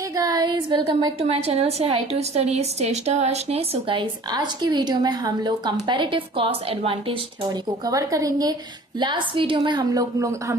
Hey guys, welcome back to my channel say hi to studies Cheshta Washne. So guys, आज की video में हम लोग कंपैरेटिव कॉस्ट एडवांटेज थ्योरी को कवर करेंगे। लास्ट वीडियो में हम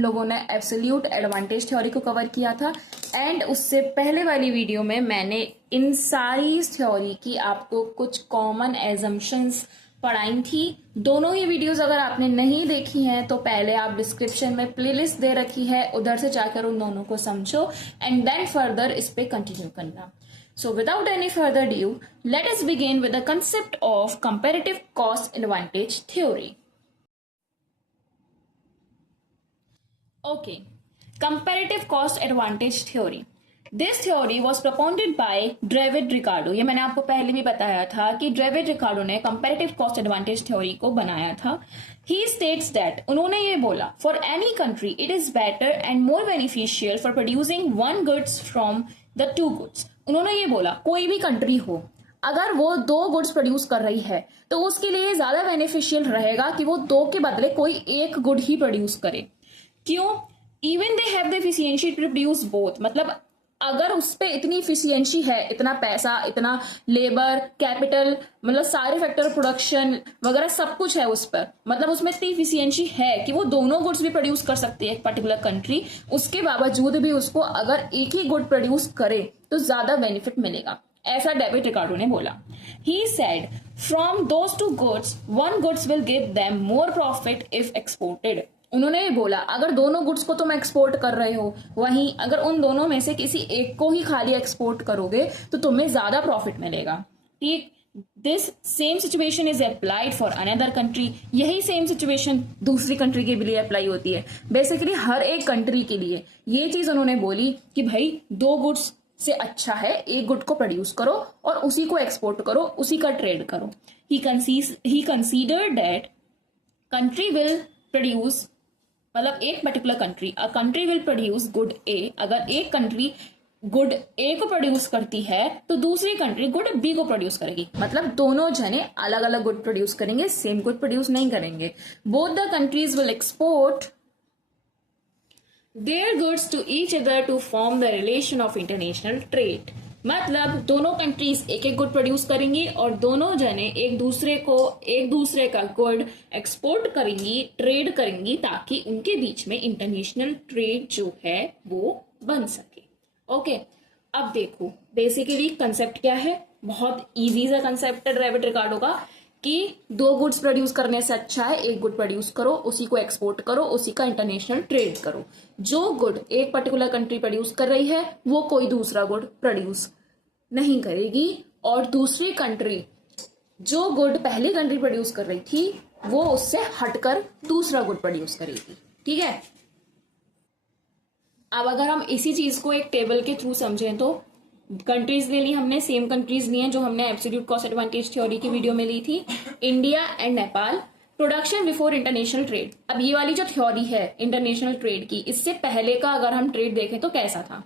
लोगों ने एब्सोल्यूट एडवांटेज थ्योरी को कवर किया था एंड उससे पहले वाली वीडियो में मैंने इन सारी थ्योरी की आपको कुछ कॉमन एजम्पशंस पढ़ाई थी। दोनों ही वीडियोस अगर आपने नहीं देखी हैं तो पहले आप डिस्क्रिप्शन में प्लेलिस्ट दे रखी है, उधर से जाकर उन दोनों को समझो एंड देन फर्दर इस पे कंटिन्यू करना। So without any further due, let us begin with the concept of comparative cost advantage theory. Okay, comparative cost advantage theory. This theory was propounded by David Ricardo. ये मैंने आपको पहले भी बताया था कि डेविड रिकार्डो ने कंपैरेटिव कॉस्ट एडवांटेज थ्योरी को बनाया था। ही स्टेट्स दैट, उन्होंने ये बोला, for any country it is better and more beneficial for producing one goods from the two goods. उन्होंने ये बोला, कोई भी कंट्री हो अगर वो दो गुड्स प्रोड्यूस कर रही है तो उसके लिए ज्यादा बेनिफिशियल रहेगा कि वो दो के बदले कोई एक गुड ही प्रोड्यूस करे। क्यों? Even they have the efficiency to produce both. मतलब अगर उस पर इतनी इफिशियंसी है, इतना पैसा, इतना लेबर कैपिटल, मतलब सारे फैक्टर, प्रोडक्शन वगैरह सब कुछ है उस पर, मतलब उसमें इतनी इफिशियंसी है कि वो दोनों गुड्स भी प्रोड्यूस कर सकती है एक पर्टिकुलर कंट्री। उसके बावजूद भी उसको अगर एक ही गुड प्रोड्यूस करे तो ज्यादा बेनिफिट मिलेगा, ऐसा डेविड रिकार्डो ने बोला। He said from those two goods one goods will give them more profit if exported. उन्होंने ये बोला, अगर दोनों गुड्स को तुम एक्सपोर्ट कर रहे हो, वहीं अगर उन दोनों में से किसी एक को ही खाली एक्सपोर्ट करोगे तो तुम्हें ज्यादा प्रॉफिट मिलेगा। ठीक, this same situation is applied for another country. यही सेम सिचुएशन दूसरी कंट्री के लिए अप्लाई होती है। बेसिकली हर एक कंट्री के लिए ये चीज उन्होंने बोली कि भाई दो गुड्स से अच्छा है एक गुड को प्रोड्यूस करो और उसी को एक्सपोर्ट करो, उसी का ट्रेड करो। He consider that country will produce, मतलब एक particular country, a country will produce good A. अगर एक कंट्री गुड ए को प्रोड्यूस करती है तो दूसरी कंट्री गुड बी को प्रोड्यूस करेगी। मतलब दोनों जने अलग अलग गुड प्रोड्यूस करेंगे, सेम गुड प्रोड्यूस नहीं करेंगे। Both the countries will export their goods to each other to form the relation of international trade. मतलब दोनों कंट्रीज एक एक गुड प्रोड्यूस करेंगी और दोनों जने एक दूसरे का गुड एक्सपोर्ट करेंगी, ट्रेड करेंगी, ताकि उनके बीच में इंटरनेशनल ट्रेड जो है वो बन सके। ओके, अब देखो बेसिकली कंसेप्ट क्या है। बहुत इजी सा कंसेप्ट है डेविड रिकार्डो का कि दो गुड्स प्रोड्यूस करने से अच्छा है एक गुड प्रोड्यूस करो, उसी को एक्सपोर्ट करो, उसी का इंटरनेशनल ट्रेड करो। जो गुड एक पर्टिकुलर कंट्री प्रोड्यूस कर रही है वो कोई दूसरा गुड प्रोड्यूस नहीं करेगी और दूसरी कंट्री जो गुड पहली कंट्री प्रोड्यूस कर रही थी वो उससे हटकर दूसरा गुड प्रोड्यूस करेगी। ठीक है, अब अगर हम इसी चीज को एक टेबल के थ्रू समझें तो कंट्रीज ले ली हमने, सेम कंट्रीज ली हैं जो हमने एब्सोल्यूट कॉस्ट एडवांटेज थ्योरी की वीडियो में ली थी, India and Nepal. Production before international trade. अब ये वाली जो थ्योरी है इंटरनेशनल ट्रेड की, इससे पहले का अगर हम ट्रेड देखें तो कैसा था।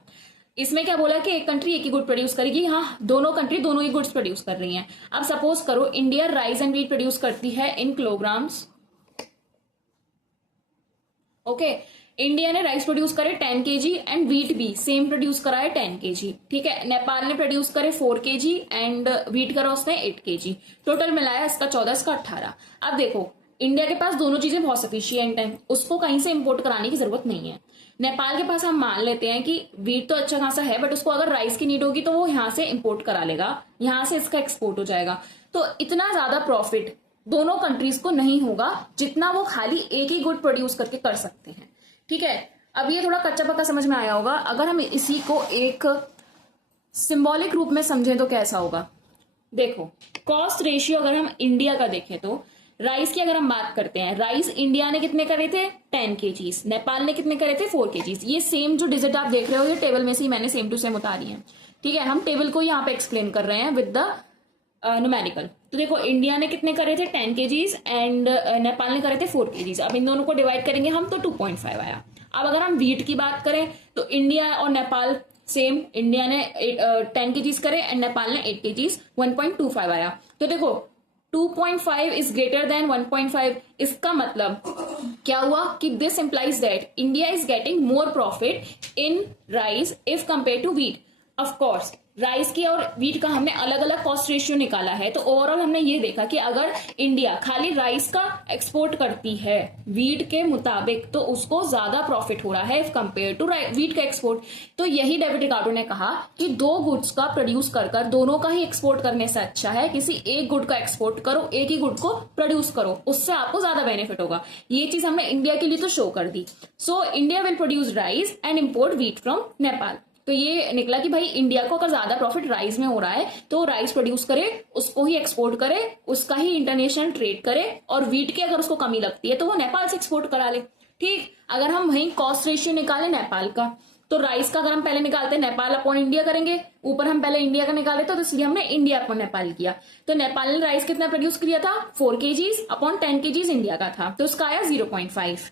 इसमें क्या बोला कि एक कंट्री एक ही गुड प्रोड्यूस करेगी। हाँ, दोनों कंट्री दोनों ही गुड्स प्रोड्यूस कर रही हैं। अब सपोज करो India rice and wheat produce करती है इन किलोग्राम्स। ओके, इंडिया ने राइस प्रोड्यूस करे 10 kg एंड व्हीट भी सेम प्रोड्यूस करा है 10 kg। ठीक है, नेपाल ने प्रोड्यूस करे 4 kg एंड व्हीट करा उसने 8 kg। टोटल मिलाया इसका 14, इसका 18। अब देखो इंडिया के पास दोनों चीजें बहुत सफिशियंट हैं, उसको कहीं से इंपोर्ट कराने की जरूरत नहीं है। नेपाल के पास हम मान लेते हैं कि व्हीट तो अच्छा खासा है बट उसको अगर राइस की नीड होगी तो वो यहाँ से इंपोर्ट करा लेगा, यहाँ से इसका एक्सपोर्ट हो जाएगा। तो इतना ज्यादा प्रॉफिट दोनों कंट्रीज को नहीं होगा जितना वो खाली एक ही गुड प्रोड्यूस करके कर सकते हैं। ठीक है, अब ये थोड़ा कच्चा पक्का समझ में आया होगा। अगर हम इसी को एक सिंबॉलिक रूप में समझें तो कैसा होगा। देखो कॉस्ट रेशियो अगर हम इंडिया का देखें तो राइस की अगर हम बात करते हैं, राइस इंडिया ने कितने करे थे 10 kg, नेपाल ने कितने करे थे 4 kg। ये सेम जो डिजिट आप देख रहे हो ये टेबल में से ही मैंने सेम टू सेम उतारी है। ठीक है, हम टेबल को यहाँ पे एक्सप्लेन कर रहे हैं विद द न्यूमेरिकल। तो देखो इंडिया ने कितने करे थे 10 kg एंड नेपाल ने करे थे 4 kg। अब इन दोनों को डिवाइड करेंगे हम तो 2.5 आया। अब अगर हम व्हीट की बात करें तो इंडिया और नेपाल सेम, इंडिया ने 10 kg करे एंड नेपाल ने 8 kg, 1.25 आया। तो देखो 2.5 इज ग्रेटर देन 1.5। इसका मतलब क्या हुआ कि this implies that India is getting more profit in rice if compare to wheat. Of course rice की और वीट का हमने अलग अलग कॉस्ट रेशियो निकाला है, तो ओवरऑल हमने ये देखा कि अगर इंडिया खाली राइस का एक्सपोर्ट करती है वीट के मुताबिक तो उसको ज्यादा प्रॉफिट हो रहा है इफ कंपेयर टू वीट का एक्सपोर्ट। तो यही डेविड रिकार्डो ने कहा कि दो गुड्स का प्रोड्यूस कर कर दोनों का ही एक्सपोर्ट करने से अच्छा है किसी एक गुड का एक्सपोर्ट करो, एक ही गुड को प्रोड्यूस करो, उससे आपको ज्यादा बेनिफिट होगा। ये चीज हमने इंडिया के लिए तो शो कर दी। So India will produce rice and import wheat from Nepal. तो ये निकला कि भाई इंडिया को अगर ज्यादा प्रॉफिट राइस में हो रहा है तो राइस प्रोड्यूस करे, उसको ही एक्सपोर्ट करे, उसका ही इंटरनेशनल ट्रेड करे, और वीट की अगर उसको कमी लगती है तो वो नेपाल से एक्सपोर्ट करा ले। ठीक, अगर हम वहीं कॉस्ट रेशियो निकाले नेपाल का, तो राइस का अगर हम पहले निकालते हैं नेपाल अपॉन इंडिया करेंगे, ऊपर हम पहले इंडिया का निकाले तो इसलिए हमने इंडिया अपॉन नेपाल किया। तो नेपाल ने राइस कितना प्रोड्यूस किया था, 4 kgs अपॉन 10 kgs इंडिया का था, तो उसका आया 0.5।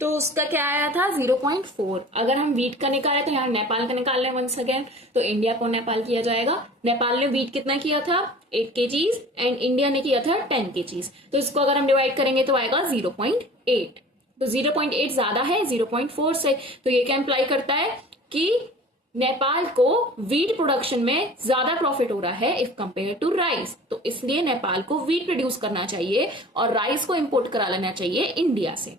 तो उसका क्या आया था 0.4। अगर हम वीट का निकाले तो यहाँ नेपाल का निकाल रहे हैं वंस अगेन, तो इंडिया को नेपाल किया जाएगा। नेपाल ने वीट कितना किया था 8 kgs एंड इंडिया ने किया था 10 kgs, तो इसको अगर हम डिवाइड करेंगे तो आएगा 0.8। तो 0.8 ज्यादा है 0.4 से, तो ये क्या इंप्लाई करता है कि नेपाल को वीट प्रोडक्शन में ज्यादा प्रॉफिट हो रहा है इफ कंपेयर टू राइस, तो इसलिए नेपाल को वीट प्रोड्यूस करना चाहिए और राइस को इंपोर्ट करा लेना चाहिए इंडिया से।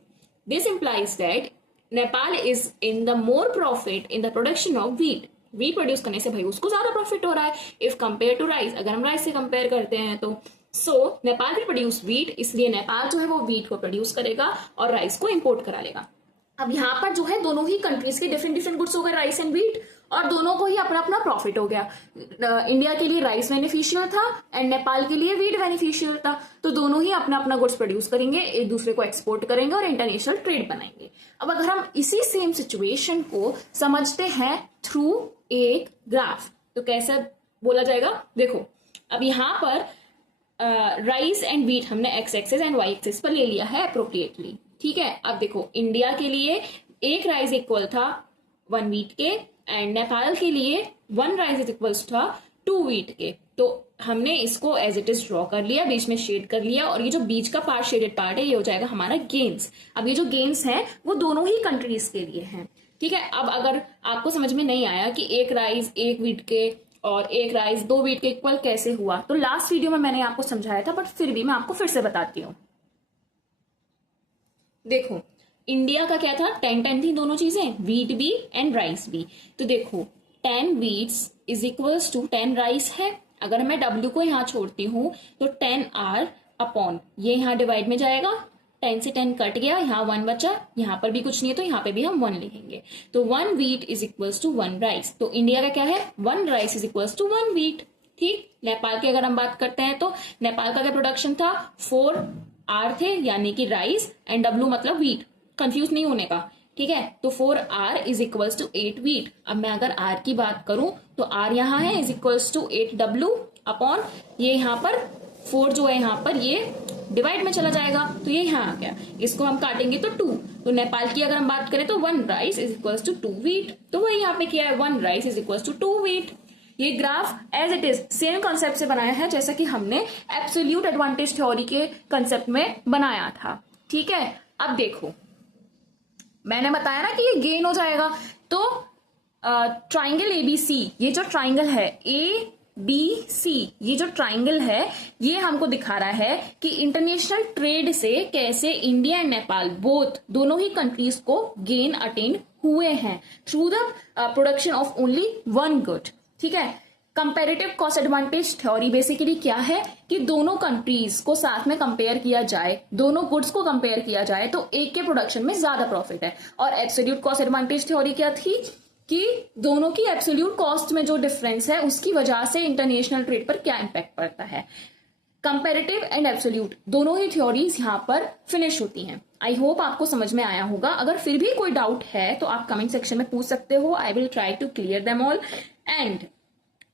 This implies that Nepal is in the more profit in the production of wheat. Wheat produce करने से भाई उसको ज्यादा प्रॉफिट हो रहा है इफ कंपेयर टू राइस। अगर हम राइस से कंपेयर करते हैं तो नेपाल विल प्रोड्यूस व्हीट, इसलिए नेपाल जो है वो व्हीट को प्रोड्यूस करेगा और राइस को इंपोर्ट करा लेगा। अब यहाँ पर जो है दोनों ही कंट्रीज के डिफरेंट डिफरेंट गुड्स हो गए, राइस एंड व्हीट, और दोनों को ही अपना अपना प्रॉफिट हो गया। इंडिया के लिए राइस बेनिफिशियल था एंड नेपाल के लिए व्हीट बेनिफिशियल था, तो दोनों ही अपना अपना गुड्स प्रोड्यूस करेंगे, एक दूसरे को एक्सपोर्ट करेंगे और इंटरनेशनल ट्रेड बनाएंगे। अब अगर हम इसी सेम सिचुएशन को समझते हैं थ्रू एक ग्राफ, तो कैसे बोला जाएगा, देखो अब यहाँ पर राइस एंड व्हीट हमने x axis and y axis पर ले लिया है अप्रोप्रिएटली। ठीक है, अब देखो इंडिया के लिए एक राइस इक्वल था 1 वीट के एंड नेपाल के लिए 1 राइस इज इक्वल्स था 2 वीट के। तो हमने इसको एज इट इज ड्रॉ कर लिया, बीच में शेड कर लिया, और ये जो बीच का पार्ट शेडेड पार्ट है ये हो जाएगा हमारा गेन्स। अब ये जो गेन्स हैं वो दोनों ही कंट्रीज के लिए हैं। ठीक है, अब अगर आपको समझ में नहीं आया कि एक राइस 1 वीट के और एक राइस 2 वीट के इक्वल कैसे हुआ, तो लास्ट वीडियो में मैंने आपको समझाया था, बट फिर भी मैं आपको फिर से बताती हूँ। देखो इंडिया का क्या था, 10-10 थी दोनों चीजें, वीट भी एंड राइस भी। तो देखो 10 wheats is equals to 10 rice है। अगर मैं W को यहाँ छोड़ती हूँ तो 10 R अपॉन ये यहाँ डिवाइड में जाएगा, 10 से 10 कट गया, यहाँ 1 बचा, यहाँ पर भी कुछ नहीं है तो यहाँ पे भी हम 1 लिखेंगे। तो 1 wheat is equals to 1 rice. तो इंडिया का क्या है, 1 rice is equals to 1 wheat. ठीक, नेपाल की अगर हम बात करते हैं तो नेपाल का क्या प्रोडक्शन था, 4 R थे यानी कि राइस एंड W मतलब वीट, कंफ्यूज नहीं होने का। ठीक है, तो 4 R is equals to 8 wheat. अब मैं अगर R की बात करूं तो R यहाँ है is equals to 8 W upon ये यहाँ पर 4 जो है यहाँ पर ये डिवाइड में चला जाएगा, तो ये यहाँ आ गया, इसको हम काटेंगे तो 2। तो नेपाल की अगर हम बात करें तो 1 rice is equals to 2 wheat, तो वही यहाँ पे किया है 1 rice is equals to 2 wheat. ये graph as it is same concept से बनाया है जैसा कि हमने एब्सोल्यूट एडवांटेज थ्योरी के कॉन्सेप्ट में बनाया था। ठीक है, अब देखो मैंने बताया ना कि ये गेन हो जाएगा, तो ट्राइंगल ABC, ये जो ट्राइंगल है ABC, ये जो ट्राइंगल है ये हमको दिखा रहा है कि इंटरनेशनल ट्रेड से कैसे इंडिया एंड नेपाल बोथ दोनों ही कंट्रीज को गेन अटेन हुए हैं through the production of only 1 good. ठीक है, comparative cost advantage theory basically क्या है कि दोनों कंट्रीज को साथ में कंपेयर किया जाए, दोनों गुड्स को कंपेयर किया जाए तो एक के प्रोडक्शन में ज्यादा प्रॉफिट है। और एब्सोल्यूट कॉस्ट एडवांटेज थ्योरी क्या थी कि दोनों की एब्सोल्यूट कॉस्ट में जो डिफरेंस है उसकी वजह से इंटरनेशनल ट्रेड पर क्या इंपैक्ट पड़ता है। कंपैरेटिव एंड एब्सोल्यूट दोनों ही थ्योरीज यहाँ पर फिनिश होती हैं। आई होप आपको समझ में आया होगा। अगर फिर भी कोई डाउट है तो आप कमेंट सेक्शन में पूछ सकते हो, I will try to clear them all. And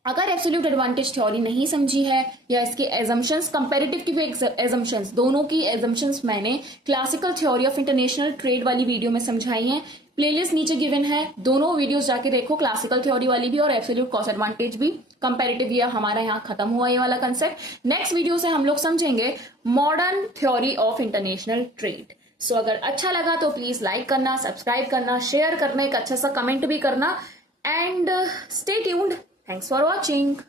अगर एब्सोल्यूट एडवांटेज थ्योरी नहीं समझी है या इसके एजम्पशंस, कंपैरेटिव की भी एजम्पशंस, दोनों की एजम्पशंस मैंने classical theory of international trade वाली वीडियो में समझाई हैं। प्लेलिस्ट नीचे गिवन है, दोनों वीडियोस जाके देखो, क्लासिकल थ्योरी वाली भी और एब्सोल्यूट कॉस्ट एडवांटेज भी। कंपैरेटिव ईयर हमारा यहाँ खत्म हुआ ये वाला कंसेप्ट। नेक्स्ट वीडियो से हम लोग समझेंगे modern theory of international trade. So अगर अच्छा लगा तो प्लीज लाइक करना, सब्सक्राइब करना, शेयर करना, एक अच्छा सा कमेंट भी करना। and stay tuned. Thanks for watching.